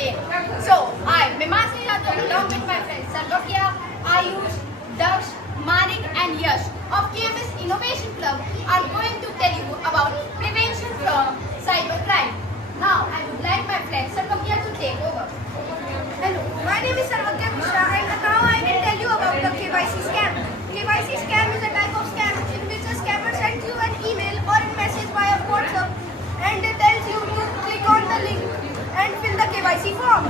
today. So, I, Mimashri Rathod, along with my friends Sarvakia, Ayush, Daksh, Manik and Yash of KMS Innovation Club are going to tell you about prevention from cybercrime. Now, I would like my friend Sarvakia to take over. Hello, my name is Sarvakia Mishra and now I will tell you about the KYC scam. KYC scam is a type of scam in which a scammer sends you an email or a message via WhatsApp and tells you to click on the link and fill the KYC form.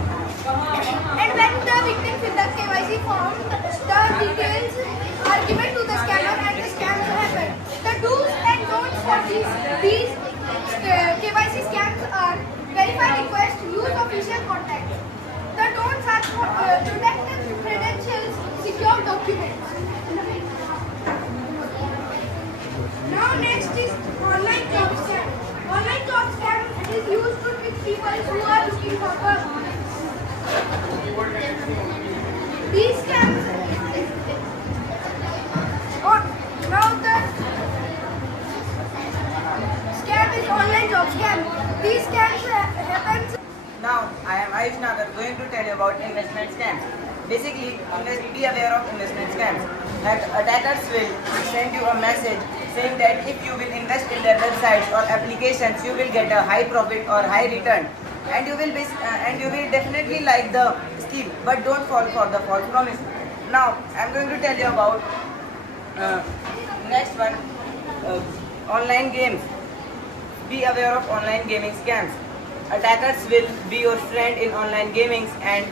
And when the victim fills the KYC form, the details are given to the scammer and the scam will happen. The do's and don'ts for these KYC scams are verify request, use official contact. The don'ts are protected credentials, secure documents. Now next is online job scam. Online job scam is used to trick people who are looking for work. These scams now the scam is online job scam. These scams happens. Now, I am Ayush Nagar going to tell you about investment scams. Basically, be aware of investment scams. That attackers will send you a message saying that if you will invest in their websites or applications, you will get a high profit or high return, and you will definitely like the scheme. But don't fall for the false promise. Now, I am going to tell you about next one, online games. Be aware of online gaming scams. Attackers will be your friend in online gaming and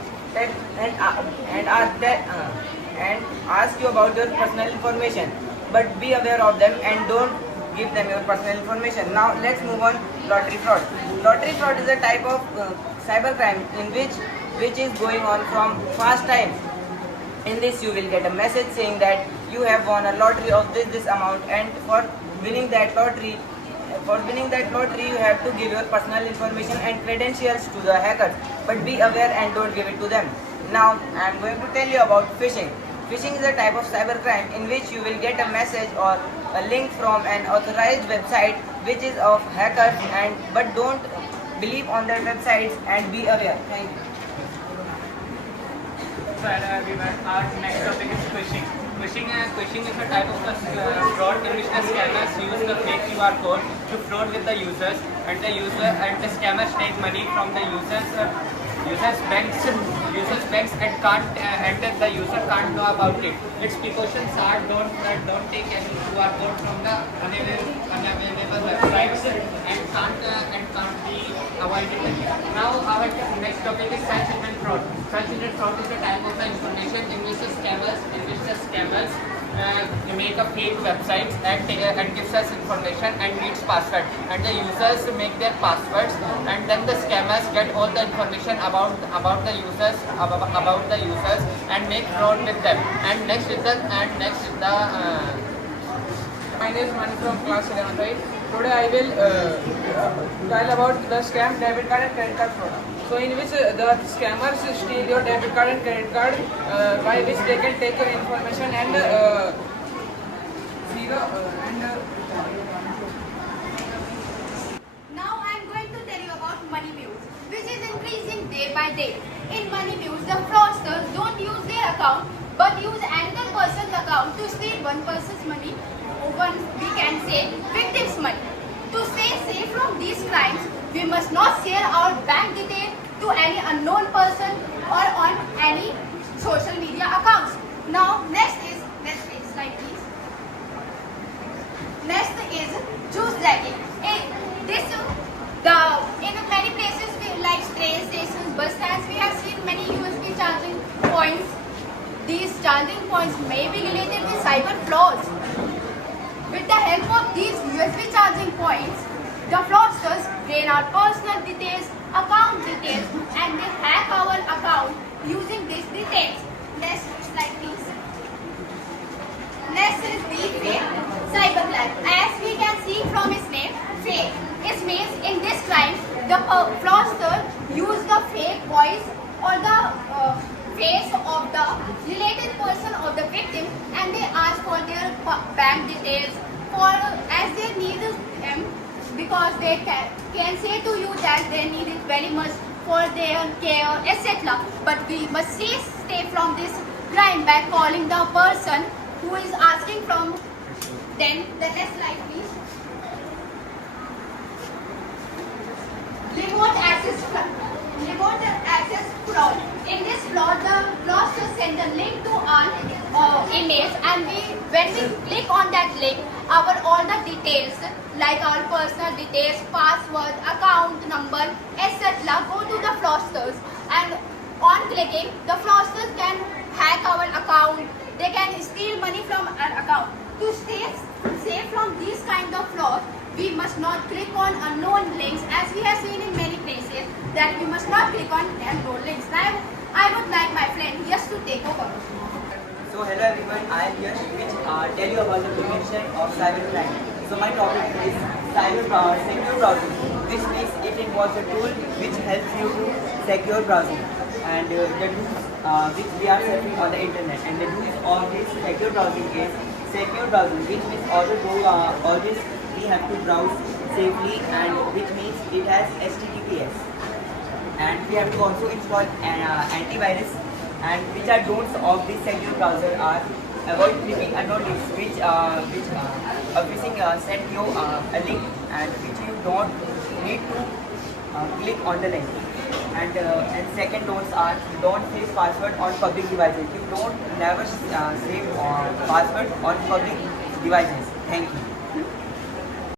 ask you about your personal information. But be aware of them and don't give them your personal information. Now let's move on. Lottery fraud. Lottery fraud is a type of cybercrime in which is going on from past times. In this, you will get a message saying that you have won a lottery of this amount, and for winning that lottery, you have to give your personal information and credentials to the hackers. But be aware and don't give it to them. Now, I am going to tell you about phishing. Phishing is a type of cybercrime in which you will get a message or a link from an authorized website which is of hackers, but don't believe on their websites and be aware. Thank you. So hello everyone, our next topic is phishing. Phishing is a type of fraud in which the scammers use the fake QR code to fraud with the users, and the scammers take money from the users' banks and the user can't know about it. Its precautions are don't take any QR code from the unavailable websites and can't be avoided. Now our next topic is search engine fraud. Search engine fraud is a type of information in which the scammers make a fake websites and gives us information and needs password, and the users make their passwords, and then the scammers get all the information about the users and make fraud with them. And next is the My name is Mani from class 11, right? Today I will tell about the scam debit card and credit card fraud. So in which the scammers steal your debit card and credit card, by which they can take your information and Now I am going to tell you about money mules, which is increasing day by day. In money mules, the fraudsters don't use their account but use another person's account to steal one person's money, or we can say victim's money. To stay safe from these crimes, we must not share our bank details to any unknown person or on any social media accounts. Now next slide please. Next is juice jacking. In many places like train stations, bus stands, we have seen many USB charging points. These charging points may be related with cyber frauds. With the help of these USB charging points, the fraudsters gain our personal details, account details, and they hack our account using these details. Next slide please. Next is deepfake cybercrime. As we can see from its name, fake. It means in this crime, the fraudster use the fake voice or the face of the related person or the victim, and they ask for their bank details as they need them, because they can say to you that they need it very much for their care, etc. But we must stay from this crime by calling the person who is asking from them. The next slide, please. Remote access fraud. In this fraud, the fraudster send a link to our emails, and when we click on that link, all the details like our personal details, password, account number, etc. go to the fraudsters, and on clicking, the fraudsters can hack our account. They can steal money from our account. To stay safe from these kind of fraud, we must not click on unknown links, as we have seen in many places that we must not click on unknown links. Now, I would like my friend Yash to take over. So hello everyone, I am Yash, which tell you about the prevention of cybercrime. So my topic is secure browsing, which means it involves a tool which helps you to secure browsing, and the tools which we are surfing on the internet. And the tools of this secure browsing is secure browsing, which means always we have to browse safely, and which means it has HTTPS. And we have to also install an antivirus. And which are don'ts of this secure browser are avoid clicking unknown links, which phishing send you a link and which you don't need to click on the link. And second don'ts are don't save password on public devices. You don't never save password on public devices. Thank you.